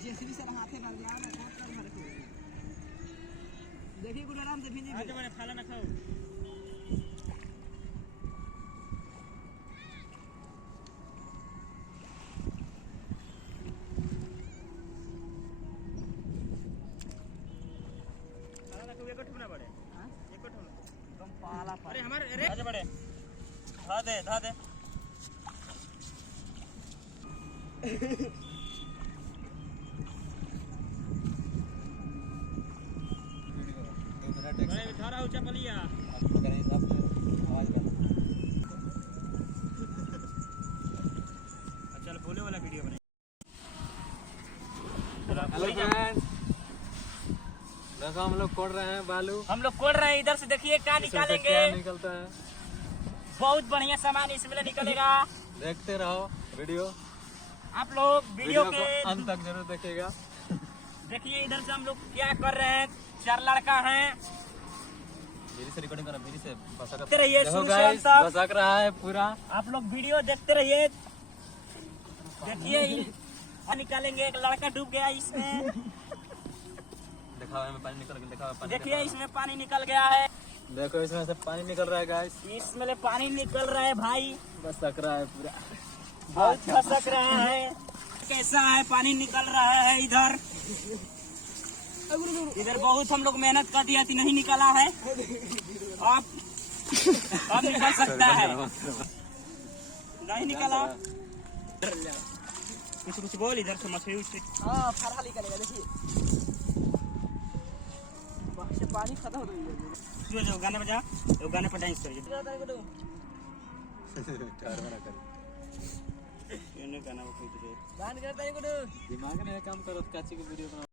JCB से हाथे मार दिया ना बहुत कर मार के देखिए गुड आराम से भिंजी आज मैंने खाना ना खाओ खाना ना खाओ एक ठुना बड़े हां एक ठुना एकदम पाला अरे हमारे अरे आजे बड़े धा दे मैं उठा रहा हूँ चपलिया करें सब आवाज कर चल बोले वाला वीडियो बने हेलो फ्रेंड्स देखो हम लोग कोड़ रहे हैं बालू हम लोग कोड़ रहे हैं इधर से देखिए क्या निकालेंगे क्या निकलता है बहुत बढ़िया सामान इसमें निकलेगा देखते रहो वीडियो आप लोग वीडियो के अंत तक जरूर देखिएगा देखिए इधर से हम लोग क्या कर रहे हैं 4 लड़का हैं मेरी से रिकॉर्डिंग करना मेरी से देखते रहिए शुरू से अंत तक बसक रहा है पूरा आप लोग वीडियो देखते रहिए देखिए निकालेंगे एक लड़का डूब गया इसमें दिखावा में पानी निकल गया दिखावा पानी देखिए इसमें पानी निकल गया है देखो इसमें से पानी निकल रहा है गाइस इसमें पानी निकल रहा है भाई बसक रहा है पूरा बहुत खसक रहा है कैसा है पानी निकल रहा है इधर बहुत हम लोग मेहनत कर दिया थी नहीं निकला है अब निकल सकता है नहीं निकला कुछ बोल इधर से मछली फरा निकलेगा देखिए पानी खत्म हो गया जो गाने बजा वो गाने पर डांस करिए गाना वो दिमाग नहीं काम करो काची की वीडियो